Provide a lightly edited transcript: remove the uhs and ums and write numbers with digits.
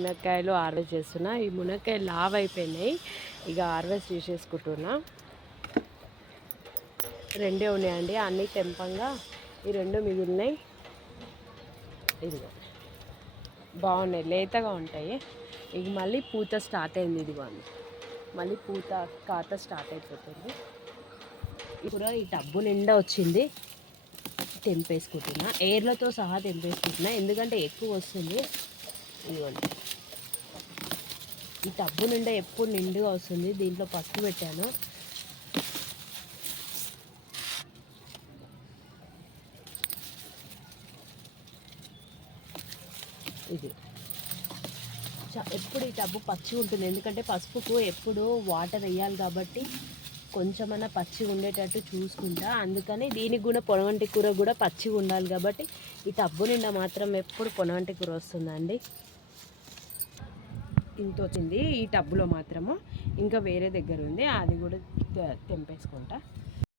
మునక్కాయలు హార్వెస్ట్ చేస్తున్నా. ఈ మునక్కాయలు లావ్ అయిపోయినాయి, ఇక హార్వెస్ట్ చేసేసుకుంటున్నా. రెండే ఉన్నాయండి, అన్నీ తెంపంగా ఈ రెండు మిగిలినాయి. ఇదిగో బాగున్నాయి, లేతగా ఉంటాయి. ఇక మళ్ళీ పూత స్టార్ట్ అయింది, ఇదిగో అని మళ్ళీ పూత కాత స్టార్ట్ అయిపోతుంది. ఇప్పుడు ఈ టబ్బు నిండా వచ్చింది, తెంపేసుకుంటున్నా. ఏర్లతో సహా తెంపేసుకుంటున్నా, ఎందుకంటే ఎక్కువ వస్తుంది. ఇదిగోండి, ఈ టబ్బు నిండా ఎప్పుడు నిండుగా వస్తుంది. దీంట్లో పసుపు పెట్టాను. ఇది ఎప్పుడు ఈ టబ్బు పచ్చి ఉంటుంది, ఎందుకంటే పసుపుకు ఎప్పుడు వాటర్ వేయాలి కాబట్టి కొంచెమన్నా పచ్చి ఉండేటట్టు చూసుకుంటా. అందుకని దీనికి కూడా పొనగంటి కూర కూడా పచ్చిగా ఉండాలి కాబట్టి ఈ టబ్బు నిండా మాత్రం ఎప్పుడు పొనగంటి కూర వస్తుందండి. ఇంత వచ్చింది ఈ టబ్బులో మాత్రము, ఇంకా వేరే దగ్గర ఉంది, అది కూడా తెంపేసుకుంటా.